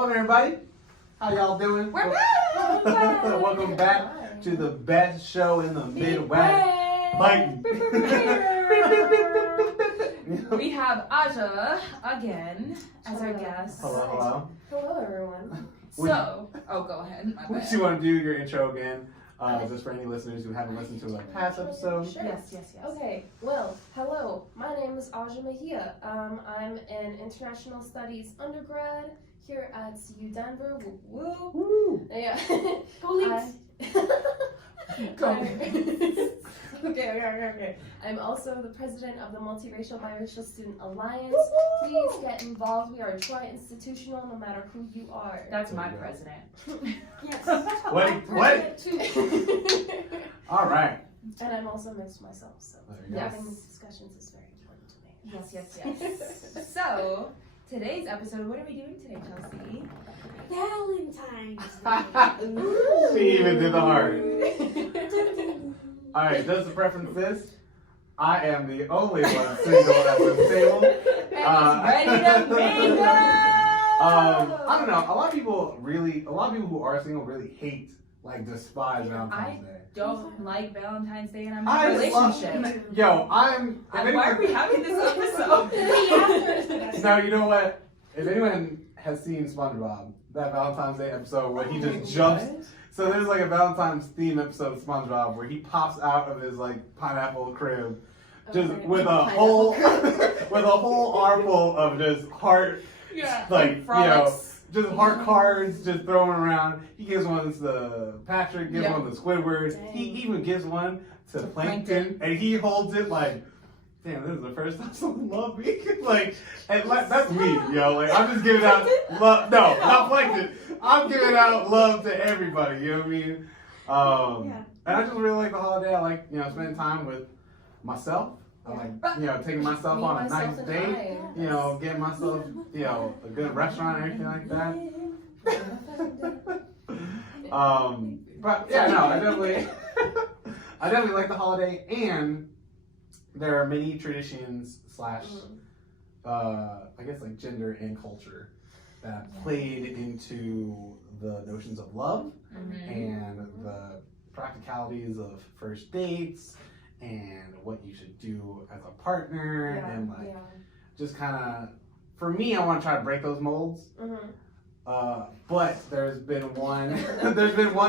Welcome everybody. How y'all doing? We're back! Welcome back to the best show in the Midwest. We have Aja again as our guest. Hello. Hello, everyone. So, go ahead. My Would bad. you want to do your intro again? Just for any listeners who haven't listened to like past episodes. Sure. Yes. Okay, well, hello. My name is Aja Mejia. I'm an international studies undergrad here at CU Denver. Woo woo. Woo! Yeah. Police. Okay. I'm also the president of the Multiracial Biracial Student Alliance. Please get involved. We are tri-institutional no matter who you are. That's my president. Yes. What? All right. And I'm also mixed myself, so There you go. having these discussions is very important to me. Yes. So, today's episode, what are we doing today, Chelsea? Valentines. She even did the heart. All right. Just to preference this, I am the only one single at this table. Ready to mingle! I don't know. A lot of people who are single really hate, despise Valentine's Day. Don't like Valentine's Day and I'm I in a relationship. Why are we having this episode? Now, you know what? If anyone has seen SpongeBob, that Valentine's Day episode where he just jumps. So there's a Valentine's theme episode of SpongeBob where he pops out of his pineapple crib, just with a whole armful of just heart, just heart cards, just throwing around. He gives one to Patrick, gives one to Squidward. Dang. He even gives one to Plankton, and he holds it damn, this is the first time someone loved me. That's me, yo. I'm just giving out love. No, not Plankton. I'm giving out love to everybody. You know what I mean? And I just really like the holiday. I like, spending time with myself. I like, taking myself on a nice date. Getting myself, a good restaurant and everything like that. But yeah, no, I definitely like the holiday, and there are many traditions / gender and culture that played into the notions of love and the practicalities of first dates and what you should do as a partner just kind of, for me, I want to try to break those molds. But there's been one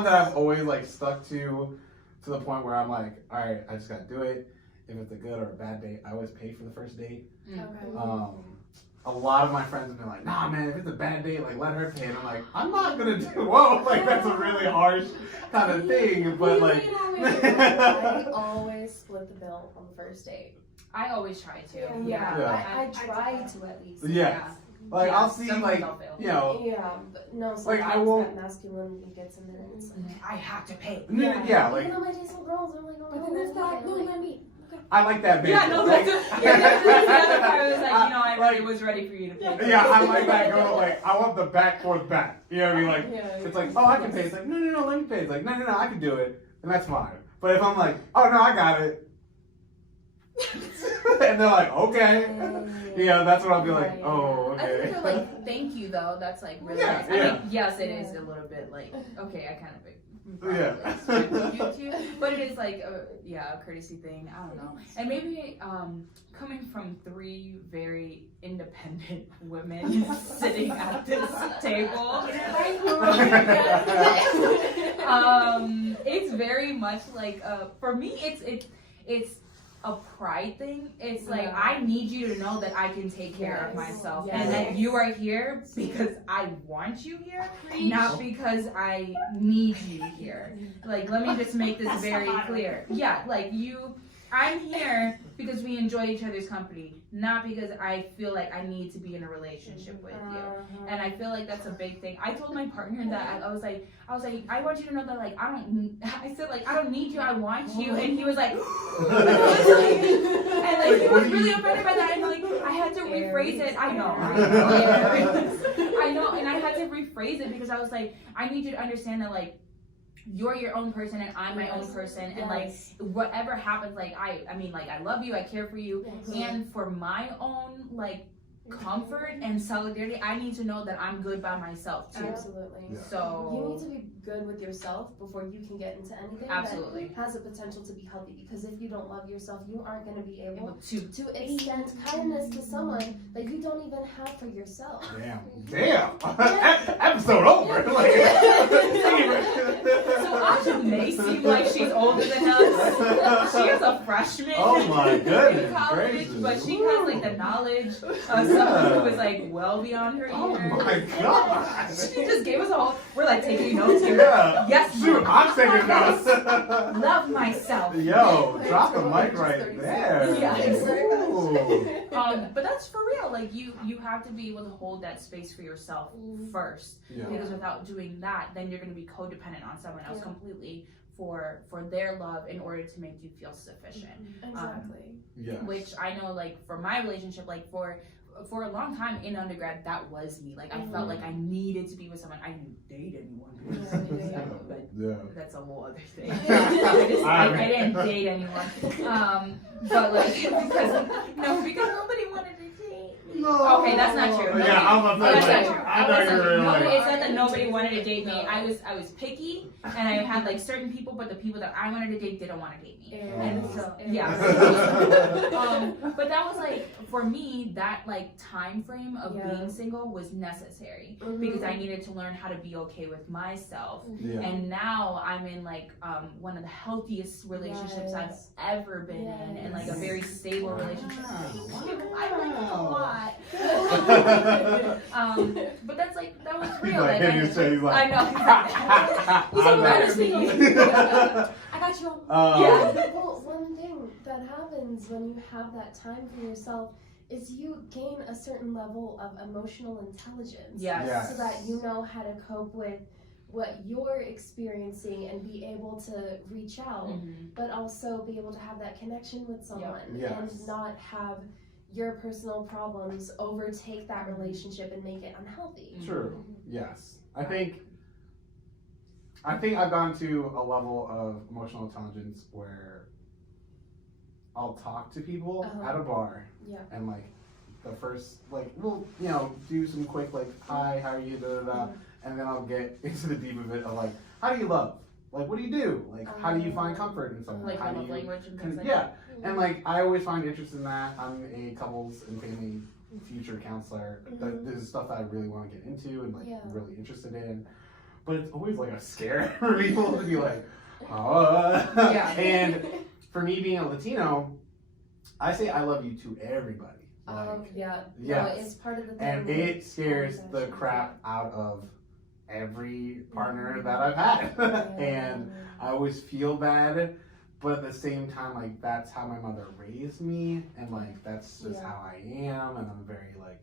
that I've always stuck to the point where I'm like, all right, I just gotta do it. If it's a good or a bad date, I always pay for the first date. A lot of my friends have been like, nah, man, if it's a bad date, let her pay. And I'm like, I'm not gonna that's a really harsh kind of thing. But I always split the bill on the first date. I always try to. I try to at least. I'll see But no, sometimes I won't. that masculinity gets in there and it's I have to pay. even though I date some girls, I'm like, oh, But then there's that, no, let me. I like that bitch. Yeah, no, that's the other part. I was I really was ready for you to pay. Yeah, I like that girl. I want the back for the back. You know what I mean? It's oh, I can pay. It's no, let me pay. It's no, I can do it, and that's fine. But if I'm oh no, I got it, and they're okay, that's what I'll be oh, okay. I think they're thank you though. That's really nice. I mean, yes, it is a little bit okay, I kind of. Expected you to, but it is a courtesy thing. I don't know, and maybe coming from three very independent women sitting at this table, it's very much for me, it's a pride thing. It's I need you to know that I can take care of myself and that you are here because I want you here, not because I need you here. Let me just make this very clear. Yeah, I'm here because we enjoy each other's company, not because I feel I need to be in a relationship with you. And I feel that's a big thing. I told my partner that I was like, I want you to know that I said I don't need you, I want you. And he was and he was really offended by that. And I had to rephrase it. I know, and I had to rephrase it because I was I need you to understand that you're your own person and I'm my own person, and whatever happens, I love you, I care for you, and for my own comfort and solidarity, I need to know that I'm good by myself too. Absolutely. Yeah. So You need to be good with yourself before you can get into anything absolutely that has a potential to be healthy. Because if you don't love yourself, you aren't going to be able able to to extend kindness to someone that you don't even have for yourself. Damn. Episode over. So Asha may seem like she's older than us. She is a freshman Oh my goodness in college, gracious. but she has like the knowledge of someone who is like well beyond her years. Oh my god. She just gave us a whole. We're like taking notes here. Yeah. Yes, Shoot, I'm taking notes. love myself. Yo, drop the mic right there. Yes. Ooh. But that's for real. Like you have to be able to hold that space for yourself first. Yeah. Because without doing that, then you're going to be codependent on someone else completely for their love in order to make you feel sufficient. Exactly. Yeah. Which I know, like for my relationship, like for a long time in undergrad, that was me. Like I felt like I needed to be with someone. I didn't date anyone. But Yeah. that's a whole other thing. I didn't date anyone. But like because nobody wanted to date me. No. Okay, that's not true. Yeah, I'm about to That's say, not true. I thought you were Nobody, like, it's not that nobody wanted to date me. I was picky, and I had like certain people, but the people that I wanted to date didn't want to date me. And so yeah. But that was like for me, that like time frame of being single was necessary because I needed to learn how to be okay with myself. Yeah. And now I'm in like one of the healthiest relationships I've ever been in, and like a very stable relationship. I like it a lot. But that's like that was real. He's like, he's like, I know. He's so mad at me. I got you. Well, one thing that happens when you have that time for yourself is you gain a certain level of emotional intelligence. Yes. So that you know how to cope with what you're experiencing and be able to reach out, but also be able to have that connection with someone and not have your personal problems overtake that relationship and make it unhealthy. True. Yes. I think I've gone to a level of emotional intelligence where I'll talk to people at a bar and like the first like we'll do some quick like hi, how are you, and then I'll get into the deep of it of like how do you love, like what do you do, like how do you find comfort in something, Like how love do you language and things like that. and like I always find interest in that. I'm a couples and family future counselor. This is stuff that I really want to get into and like really interested in, but it's always like a scare for people to be like and for me being a Latino, I say I love you to everybody. Like, No, it's part of the thing. and it scares the crap out of every partner that I've had. And I always feel bad, but at the same time, like that's how my mother raised me, and like that's just how I am, and I'm very like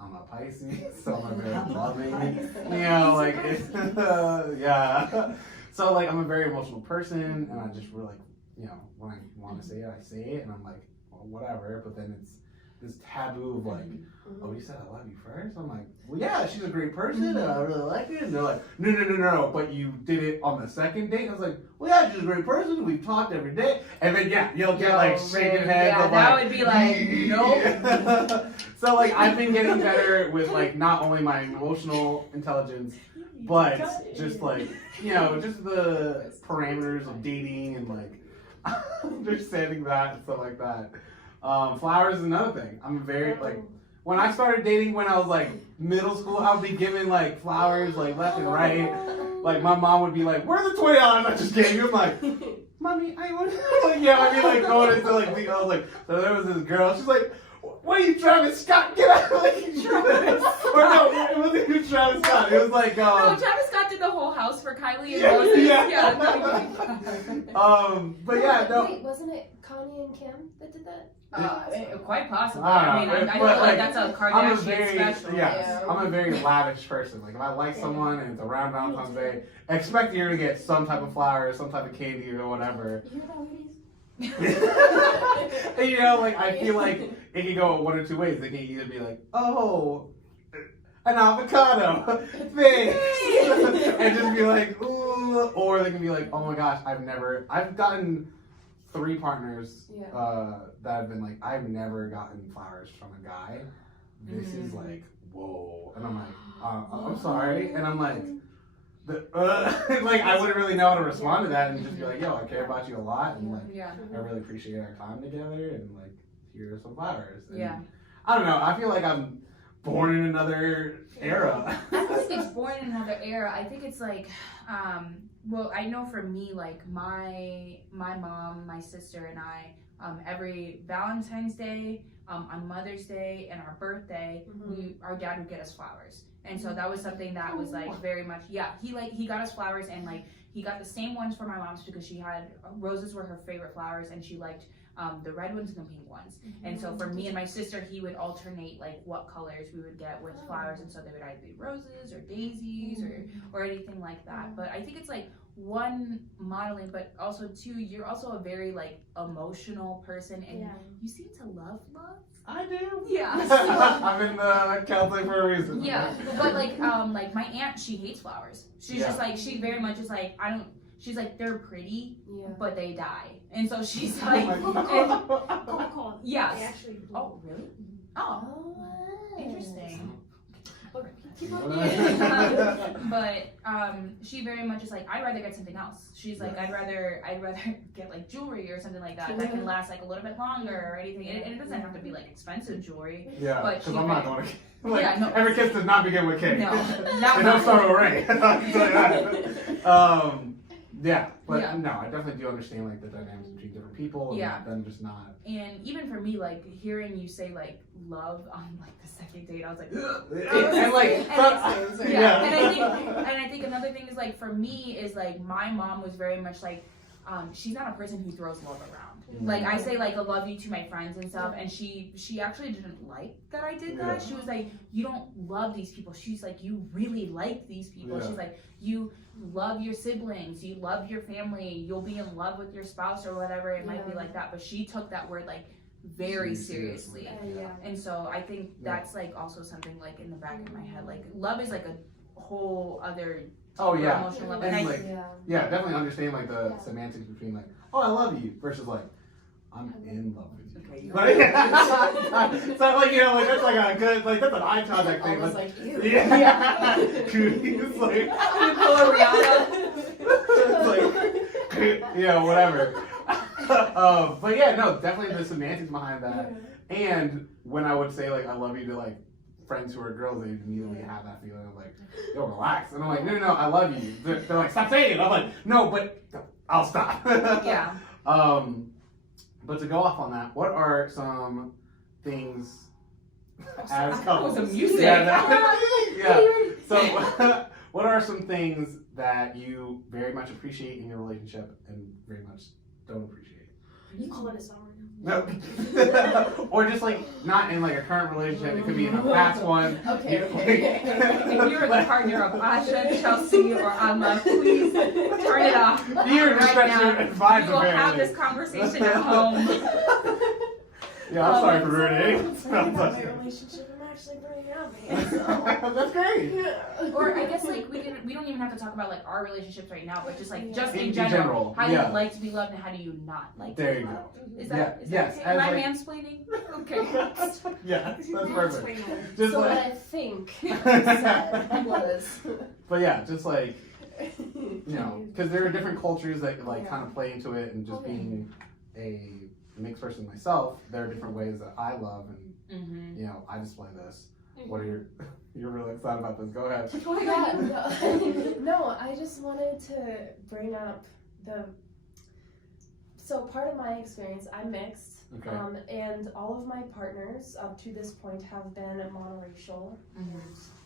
I'm a Pisces, so I'm very loving. Like it's So like I'm a very emotional person, and I just really like when I want to say it, I say it, and I'm like well, whatever. But then it's this taboo of like, oh, you said I love you first? I'm like, well, yeah, she's a great person, and I really like her. And they're like, no, but you did it on the second date? I was like, well, yeah, she's a great person. We've talked every day. And then, you'll get like shaking heads. Yeah, that would be like, nope. So, like, I've been getting better with like not only my emotional intelligence, but just like, just the parameters of dating and like understanding that and stuff like that. Flowers is another thing. I'm very like when I started dating when I was like middle school, I would be giving like flowers like left and right. Like my mom would be like, "Where are the $20 I just gave you?" I'm like, "Mommy, I want." Like I'd be like going into like I was like, so there was this girl. She's like, "What are you, Travis Scott? Get out!" Like Travis. Or no, it wasn't even Travis Scott. It was like no, Travis Scott did the whole house for Kylie and Moses. But yeah, no. Wait, wasn't it Kanye and Kim that did that? Quite possibly. I feel like that's a Kardashian special. Yes, I'm a very lavish person. Like if I like someone and it's around Valentine's Day, expect you're gonna get some type of flower, some type of candy or whatever. You hear that, ladies? And, like I feel like it can go one or two ways. They can either be like, oh, an avocado, thanks, and just be like, ooh, or they can be like, oh my gosh, I've gotten 3 partners that have been like, I've never gotten flowers from a guy. this is like, whoa. And I'm like, I'm sorry. And I'm like, like I wouldn't really know how to respond to that and just be like, yo, I care about you a lot, and like I really appreciate our time together, and like here's some flowers. And I don't know, I feel like I'm born in another era. I don't think it's born in another era. I think it's like, well, I know for me, like my mom, my sister, and I, every Valentine's Day, on Mother's Day, and our birthday, our dad would get us flowers. And so that was something that was like very much, he got us flowers, and like he got the same ones for my mom's because she had, roses were her favorite flowers, and she liked the red ones and the pink ones. And so for me and my sister, he would alternate like what colors we would get with flowers, and so they would either be roses or daisies or anything like that. But I think it's like one, modeling, but also two, you're also a very like emotional person, and you seem to love love. I do. Yeah. I'm in the counseling for a reason. Yeah, but like my aunt, she hates flowers. She's just like, she very much is like, she's like, they're pretty, but they die. And so she's like, yes. Actually, oh, really? Oh, interesting. But she very much is like, I'd rather get something else. She's like, I'd rather get like jewelry or something like that can last like a little bit longer or anything. And it doesn't have to be like expensive jewelry. Yeah, but because I'm not going to. Like, no. Every kiss does not begin with K. No, they don't start with Ray. I can tell you that. Yeah, but no, I definitely do understand like the dynamics between different people and them just not. And even for me, like hearing you say like love on like the second date, I was like, and like, and I think another thing is like for me is like my mom was very much like, she's not a person who throws love around. Like I say like I love you to my friends and stuff, and she actually didn't like that I did that. She was like, you don't love these people. She's like, you really like these people. She's like, you love your siblings, you love your family, you'll be in love with your spouse or whatever it might be like that. But she took that word like very seriously. And so I think that's like also something like in the back of my head, like love is like a whole other emotional level. And like, definitely understand like the semantics between like, oh, I love you versus like, I'm in love with you. Okay, like, so like, you know, like that's like a good, like that's an eye contact thing. Almost like you. Cooties, like, you pull a Rihanna. like, whatever. But yeah, no, definitely the semantics behind that. And when I would say like I love you to like friends who are girls, they immediately have that feeling of like, yo, relax. And I'm like, no, I love you. They're like, stop saying it. I'm like, no, but I'll stop. But to go off on that, what are some things as couples? Some music. So, what are some things that you very much appreciate in your relationship and very much don't appreciate? You call it a summer. No. Or just like not in like a current relationship. It could be in a past one. Okay. If you're the partner of Asha, Chelsea, or Amma, please turn it off. You're right now. We will have this conversation at home. Yeah, I'm sorry for ruining it. My relationship, I'm actually bringing up. That's great. Or I guess like we don't even have to talk about like our relationships right now, but just like in general, general, how do you like to be loved and how do you not like to be loved? Is that yes? Okay? Am I mansplaining? Okay. Yeah, that's perfect. Just so like, what I think said was. But yeah, just like, you know, because there are different cultures that like kind of play into it, and just being a mixed person myself, there are different ways that I love, and you know, I display this. What are you're really excited about this? Go ahead. No, I just wanted to bring up so part of my experience, I'm mixed, and all of my partners up to this point have been monoracial,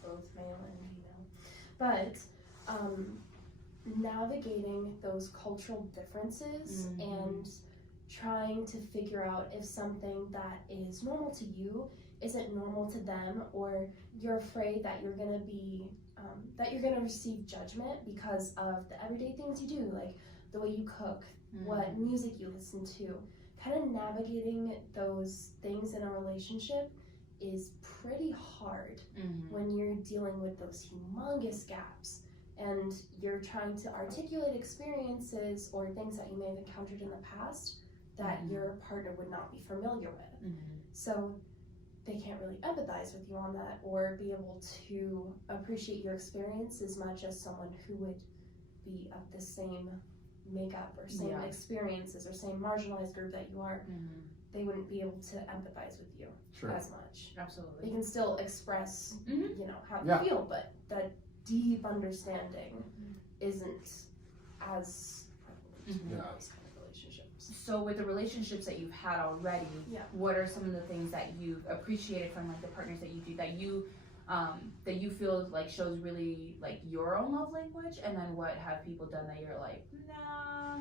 both male and female. But navigating those cultural differences and trying to figure out if something that is normal to you isn't normal to them, or you're afraid that you're gonna be that you're gonna receive judgment because of the everyday things you do, like the way you cook, what music you listen to. Kind of navigating those things in a relationship is pretty hard when you're dealing with those humongous gaps and you're trying to articulate experiences or things that you may have encountered in the past that your partner would not be familiar with. So they can't really empathize with you on that or be able to appreciate your experience as much as someone who would be of the same makeup or same experiences or same marginalized group that you are. They wouldn't be able to empathize with you as much. Absolutely. They can still express, you know, how they feel, but that deep understanding isn't as prevalent in those kind of relationships. So with the relationships that you've had already, what are some of the things that you've appreciated from like the partners that you do that you feel like shows really like your own love language, and then what have people done that you're like, nah?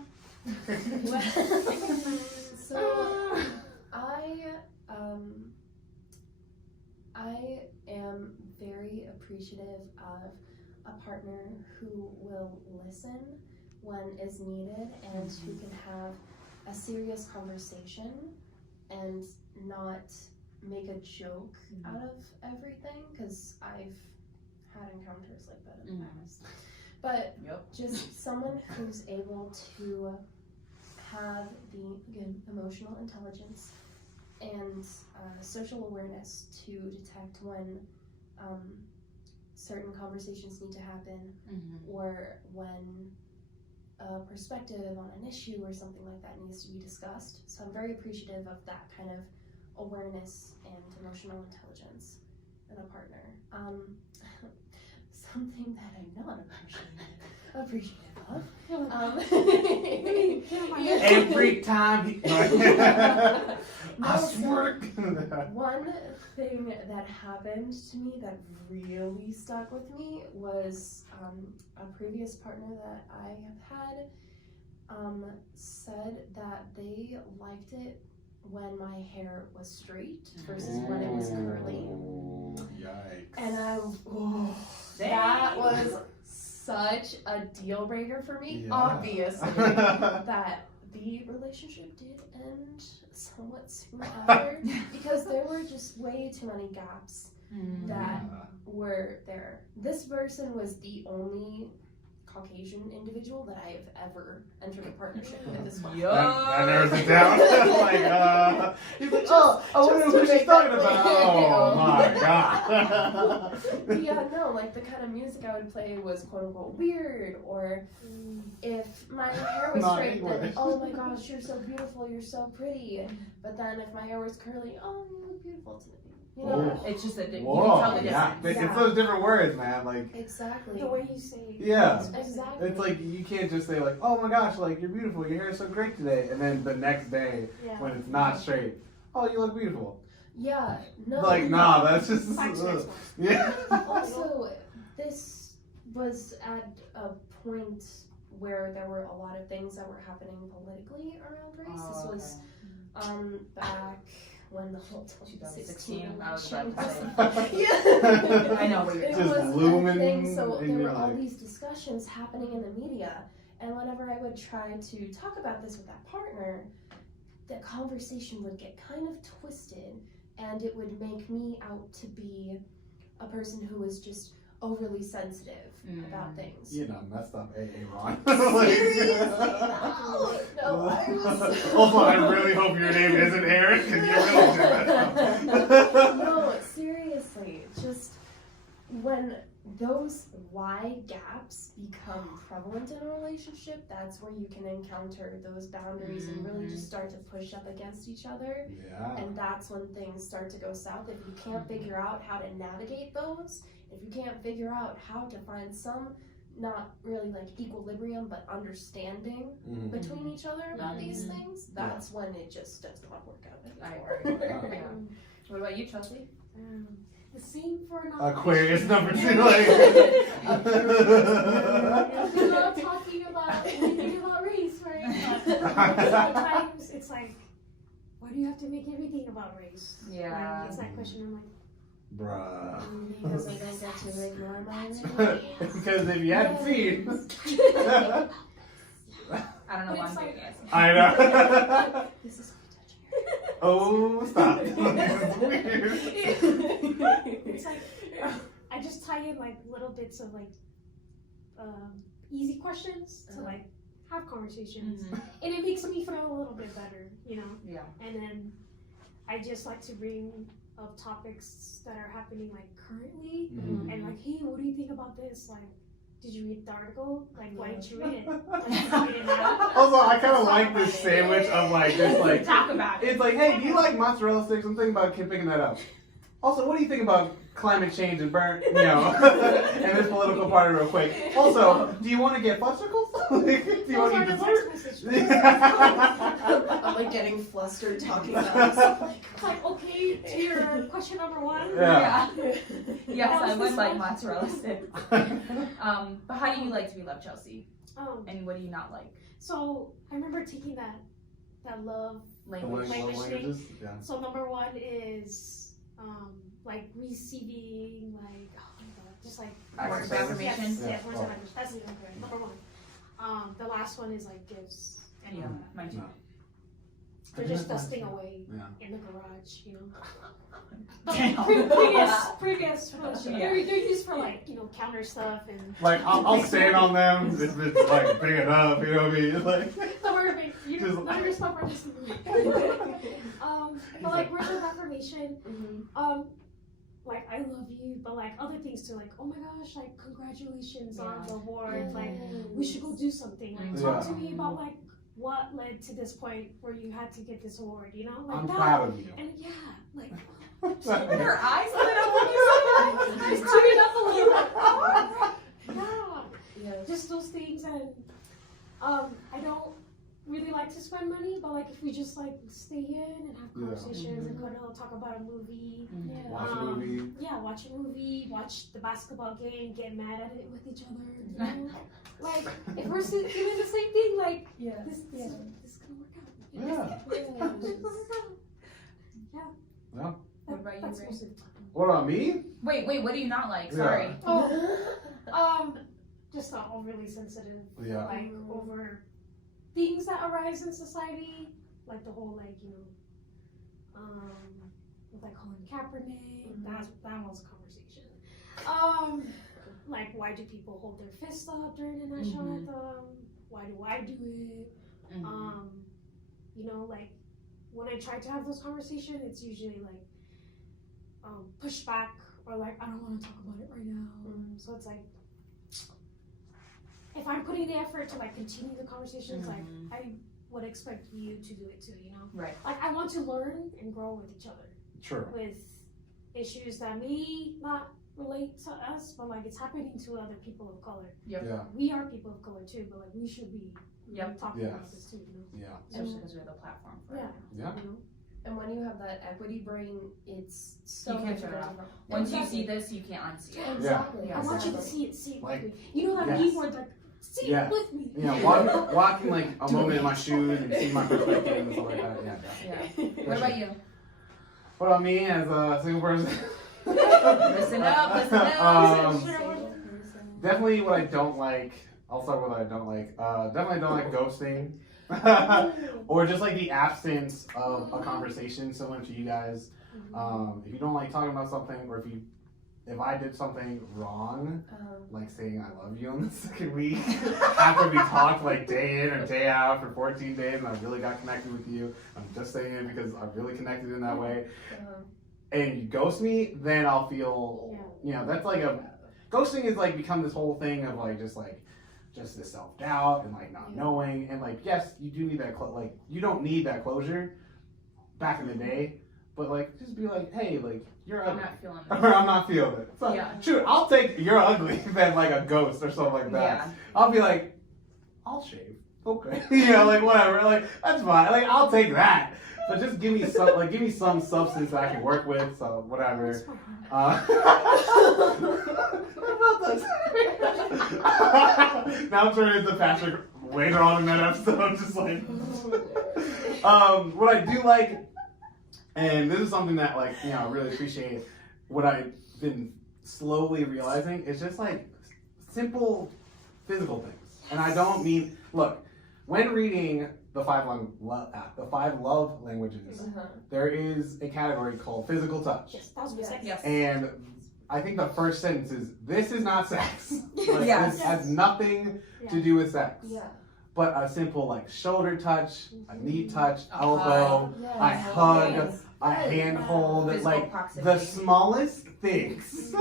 So I am very appreciative of a partner who will listen when is needed and who can have a serious conversation and not make a joke out of everything, because I've had encounters like that in the past. But just someone who's able to have the emotional intelligence and social awareness to detect when certain conversations need to happen, or when a perspective on an issue or something like that needs to be discussed. So I'm very appreciative of that kind of awareness and emotional intelligence in a partner. Something that I'm not appreciative of. Every time I swear. One thing that happened to me that really stuck with me was a previous partner that I have had said that they liked it when my hair was straight versus when it was curly. Yikes. And that was such a deal breaker for me, obviously, that the relationship did end somewhat soon after, because there were just way too many gaps that were there. This person was the only Caucasian individual that I have ever entered a partnership with at this point. That narrows it down. Like, he's like, oh, I wonder who she's talking about. Oh my god. Yeah, no, like the kind of music I would play was quote unquote weird, or if my hair was straight, then oh my gosh, you're so beautiful, you're so pretty. But then if my hair was curly, oh, you look beautiful today. You know, it's just that you can tell the difference. It's those different words, man. Like exactly the way you say it. Yeah, exactly. It's like you can't just say like, "Oh my gosh, like you're beautiful, your hair is so great today," and then the next day when it's not straight, "Oh, you look beautiful." Yeah, no. Like nah, that's just yeah. Also, this was at a point where there were a lot of things that were happening politically around race. This was back when the whole 2016 election was. Yeah, I know what you're talking about. Just looming. Thing, so there were all these discussions happening in the media, and whenever I would try to talk about this with that partner, the conversation would get kind of twisted, and it would make me out to be a person who was just overly sensitive about things. You know, messed up AA Ron. Seriously? No, I was... Also, I really hope your name isn't Aaron, because you're really messed up. No, seriously, just when those wide gaps become prevalent in a relationship, that's where you can encounter those boundaries and really just start to push up against each other. Yeah. And that's when things start to go south. If you can't figure out how to navigate those, if you can't figure out how to find some, not really like equilibrium, but understanding between each other about these things, that's when it just does not work out anymore. What about you, Chelsea? The same for an Aquarius number 2, like. We're not talking about anything about race, right? But sometimes it's like, why do you have to make everything about race? Yeah. Like, it's that question. I'm like, Bruh. Because I don't get to ignore my identity. Because if you hadn't seen. I don't know why I'm like, doing this. I know. This is me touching her. Oh, stop. This is weird. it's like, I just tie in like little bits of like easy questions to like have conversations, and it makes me feel a little bit better, you know. Yeah. And then I just like to bring of topics that are happening like currently, Mhm. and like, hey, what do you think about this? Like, did you read the article? Like, why didn't you read it? Like, read it now. Also, I kind of like this sandwich of like, just like, Talk about it. it's like, hey, do you like mozzarella sticks? I'm thinking about picking that up. Also, what do you think about climate change and burn, and this political party real quick? Also, do you want to get flustercles? Do you want to eat dessert? I'm like getting flustered talking about this. It's like, okay, to your question number one. Yeah. Yes, I would like mozzarella sticks. But how do you like to be loved, Chelsea? And what do you not like? So I remember taking that love Language. Languages? Yeah. So number one is like receiving, like, oh my god, just like Words of Access. affirmation. Yes, words of affirmation. That's number one. The last one is like gifts. And mine too. No. They're just dusting away Yeah. in the garage, Damn. Previous relationship. They're used for like, counter stuff and. Like, I'll stand on them if it's like big enough, you know what I mean? It's like, Don't worry, babe. Just- None of your stuff are dusting away. But like words of affirmation, like I love you, but like other things too, like, oh my gosh, like congratulations on the award, like we should go do something. Like talk to me about like what led to this point where you had to get this award, like I'm that. proud of you. And yeah, like Her eyes lit up when you said that. I was tearing up a little. yeah, just those things. And I don't really like to spend money, but like if we just like stay in and have conversations and cuddle, talk about a movie, Watch a movie. watch a movie, watch the basketball game, get mad at it with each other. Like if we're doing the same thing, like this is gonna work out. Yeah. This is gonna work out. Yeah. What about you, That's Ray? mostly. What about me? Wait, what do you not like? Sorry. Just not overly sensitive. Yeah. Like over things that arise in society, like the whole like with like Colin Kaepernick. That was a conversation. Like why do people hold their fists up during the national anthem? Why do I do it? Like when I try to have those conversations, it's usually like pushback or like I don't want to talk about it right now. So it's like if I'm putting the effort to like continue the conversations, like I would expect you to do it too, Right. Like I want to learn and grow with each other. True. With issues that may not relate to us, but like it's happening to other people of color. Yep. Yeah. We are people of color too, but like we should be talking Yes. about this too, Yeah. Especially because we're the platform for it. Yeah. And when you have that equity brain, it's so You can't turn it off. Once you see this, you can't unsee it. Exactly. Yeah. I want you to see it Like, with me. You know that yes. keyboard, like see Yeah. it with me. Walking like a moment in my shoes and seeing my perspective and stuff like that. Yeah. What about you? What about me as a single person? Listen up. Definitely what I don't like. I'll start with what I don't like. Definitely don't like ghosting. Or just like the absence of a conversation similar to you guys. If you don't like talking about something, or if I did something wrong, like saying I love you on the second week, after we talked like day in or day out for 14 days and I really got connected with you, I'm just saying it because I really connected in that way, and you ghost me, then I'll feel, that's like ghosting is like become this whole thing of like just this self-doubt and like not knowing, and like yes, you do need that like you don't need that closure back in the day, but like just be like, hey, like you're ugly. I'm not feeling Or this. I'm not feeling it. So shoot, I'll take you're ugly than like a ghost or something like that. Yeah. I'll be like, I'll shave. Okay. Like whatever. Like that's fine. Like I'll take that. But just give me some substance that I can work with. So whatever. Now I'm turning into Patrick later on in that episode, just like what I do like, and this is something that like I really appreciate. What I've been slowly realizing is just like simple physical things, and I don't mean when reading the five love languages, there is a category called physical touch. Yes, that was my second. Yes. And I think the first sentence is, this is not sex. Like, Yes. This has nothing to do with sex. Yeah. But a simple like shoulder touch, a knee touch, elbow, hug. I hug, a handhold, Physical like proximity. the smallest things.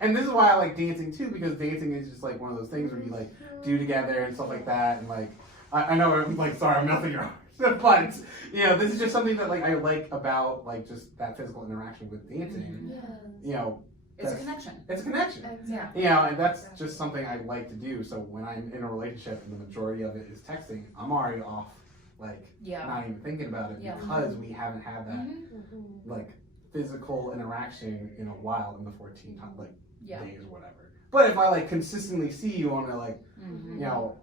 And this is why I like dancing too, because dancing is just like one of those things where you like do together and stuff like that. And like, I know I'm like, sorry, I'm melting your heart. But, you know, this is just something that like I like about like just that physical interaction with dancing. You know, it's a connection. It's a connection. Yeah. You know, and that's just something I like to do. So when I'm in a relationship and the majority of it is texting, I'm already off, like, not even thinking about it because we haven't had that, like, physical interaction in a while in the 14 times, like, days or whatever. But if I, like, consistently see you on a, like, you know,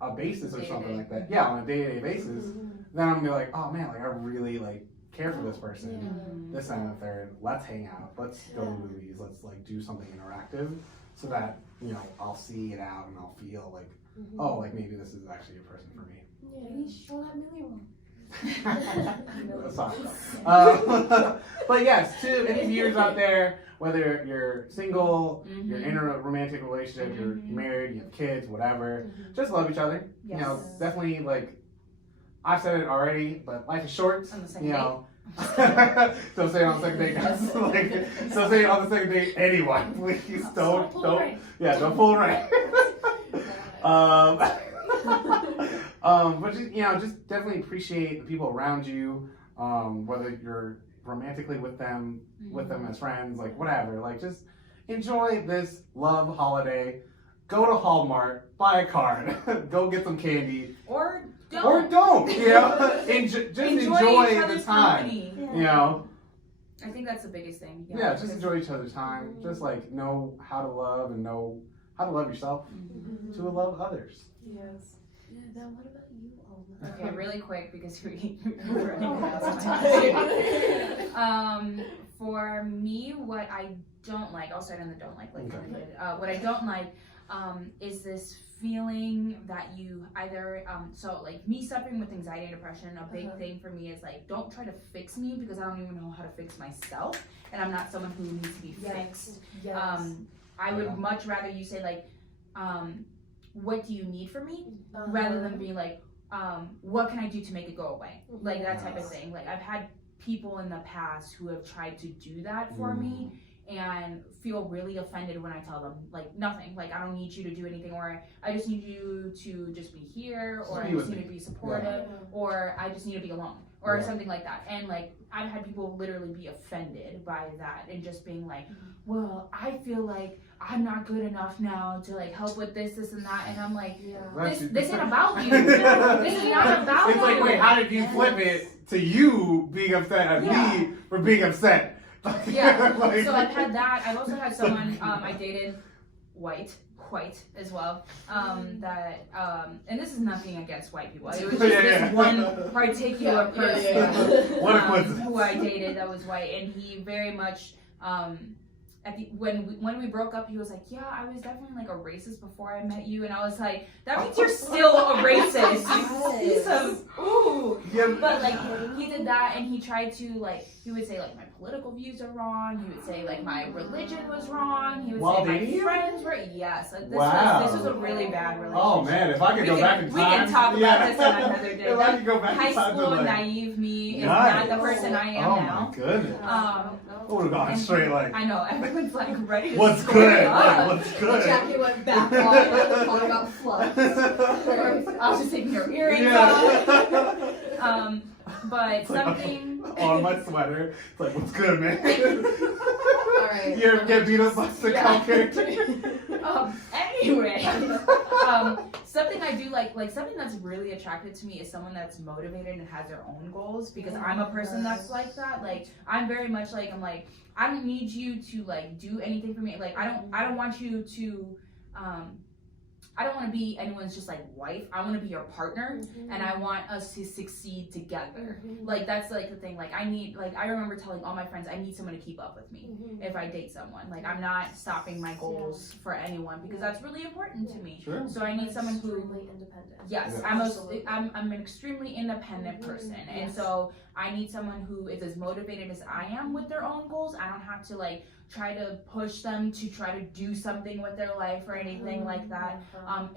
a basis or something like that, on a day-to-day basis, then I'm gonna be like, oh man, like, I really, like, care for this person, this and the third, let's hang out, let's go to movies, let's like do something interactive so that, you know, I'll see it out and I'll feel like, oh, like maybe this is actually a person for me. Maybe show that million. But yes, to any viewers out there, whether you're single, you're in a romantic relationship, you're married, you have kids, whatever, just love each other. You know, definitely, like, I've said it already, but life is short. You know, don't say it on the second date, guys. Like, don't say it on the second date, anyone. Please don't pull it right. But just, you know, just definitely appreciate the people around you, whether you're romantically with them as friends, like whatever. Like, just enjoy this love holiday. Go to Hallmark, buy a card, go get some candy, or don't. You know, just enjoy the time. Company. You know. I think that's the biggest thing. Yeah, just enjoy each other's time. Just like know how to love and know how to love yourself to love others. Yes. Now, what about you, Alma? Okay, really quick because we're running out of time. For me, what I don't like, I'll start on the don't like I did. What I don't like is this feeling that you either, so like me suffering with anxiety and depression, a big thing for me is like, don't try to fix me because I don't even know how to fix myself, and I'm not someone who needs to be fixed. I would much rather you say like, what do you need from me, rather than be like, what can I do to make it go away? Like that type of thing. Like I've had people in the past who have tried to do that for me and feel really offended when I tell them like nothing, like I don't need you to do anything, or I just need you to just be here, or I just need to be supportive, or I just need to be alone, or something like that. And like I've had people literally be offended by that and just being like, well, I feel like I'm not good enough now to like help with this and that, and I'm like, this ain't about you. This is not about you. It's like, wait, how did you flip it to you being upset at me for being upset? Like, so I've had that. I've also had someone I dated, white as well, that and this is nothing against white people, it was just this one particular person who I dated that was white, and he very much when we broke up, he was like, yeah, I was definitely like a racist before I met you, and I was like, that means you're still a racist. But like he did that, and he tried to like, he would say like my political views are wrong, he would say like my religion was wrong, he would say my friends were this was a really bad relationship. Oh man, if I could go back in time, we can talk about this on another day. If I could go back high in time school to, like, name me is not the person I am now. Oh my goodness. I would have gone straight like, I know, everyone's like ready to what's good? Like, what's good? Jackie went back on talking about fluff. I was just taking her earrings off. But it's something like, on my sweater. It's like, what's good, man? Alright. You ever get beat up by sitcom character? Anyway, something I do like something that's really attractive to me is someone that's motivated and has their own goals, because I'm a person that's like that. Like I'm very much like, I'm like, I don't need you to like do anything for me. Like I don't want you to I don't want to be anyone's just like wife. I want to be your partner, and I want us to succeed together. Like that's like the thing. Like I remember telling all my friends, I need someone to keep up with me if I date someone. Like I'm not stopping my goals for anyone, because that's really important to me. Sure. So I need someone who extremely independent. Yes, I'm an extremely independent person, and so I need someone who is as motivated as I am with their own goals. I don't have to like try to push them to try to do something with their life or anything like that.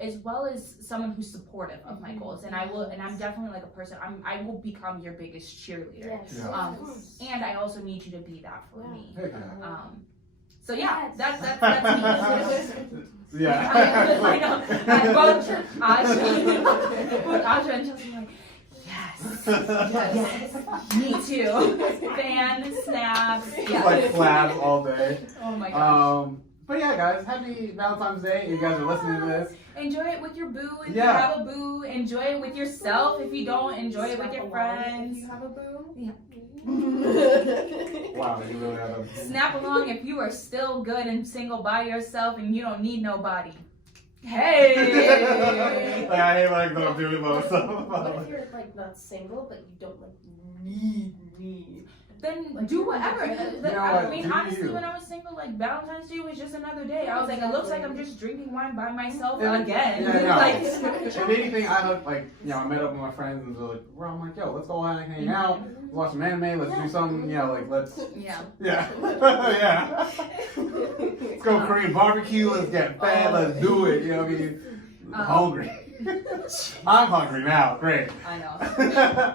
As well as someone who's supportive of my goals, and I'm definitely like a person. I will become your biggest cheerleader. And I also need you to be that for me. So yeah, that's me. Yeah. I know. Both Asha and Chelsea were like, yes, me too. Fan, snaps, Like clap all day. Oh my gosh. But yeah, guys, happy Valentine's Day. You guys are listening to this. Enjoy it with your boo if you have a boo. Enjoy it with yourself if you don't. Enjoy it with your friends. If you have a boo. Yeah. Wow, you really have a... Snap along if you are still good and single by yourself and you don't need nobody. Hey! Like, I hate like don't do it by myself. What if you're like not single but you don't like need me? Then Like, do whatever. you know I mean, do honestly, you. when I was single, like Valentine's Day was just another day. I was like, it looks like I'm just drinking wine by myself again. Yeah, Like, if anything, I look like, you know, I met up with my friends and they're like, well, I'm like, yo, let's go out and hang out, let's watch some anime, let's do something, you know, like, let's, yeah. Yeah. Let's go Korean barbecue, let's get fat, let's do it, you know what I mean? I'm hungry. I'm hungry now, great. I know.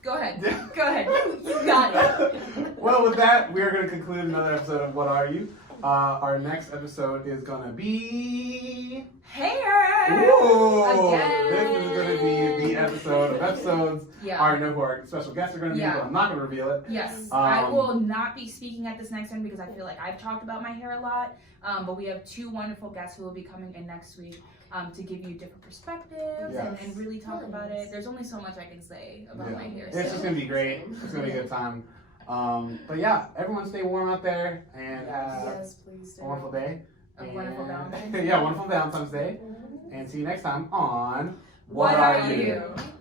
Go ahead. Go ahead. You got it. Well, with that, we are going to conclude another episode of What Are You? Our next episode is going to be... Hair! Ooh! Again. This is going to be the episode of episodes. Yeah. I already know who our special guests are going to be, but I'm not going to reveal it. Yes. I will not be speaking at this next one because I feel like I've talked about my hair a lot. But we have two wonderful guests who will be coming in next week. To give you different perspectives and really talk about it. There's only so much I can say about my hair. It's just going to be great. It's going to be a good time. But yeah, everyone stay warm out there and yes, please do. a wonderful day. A wonderful Valentine's Day. Yeah, wonderful Valentine's Day. And see you next time on What Are You?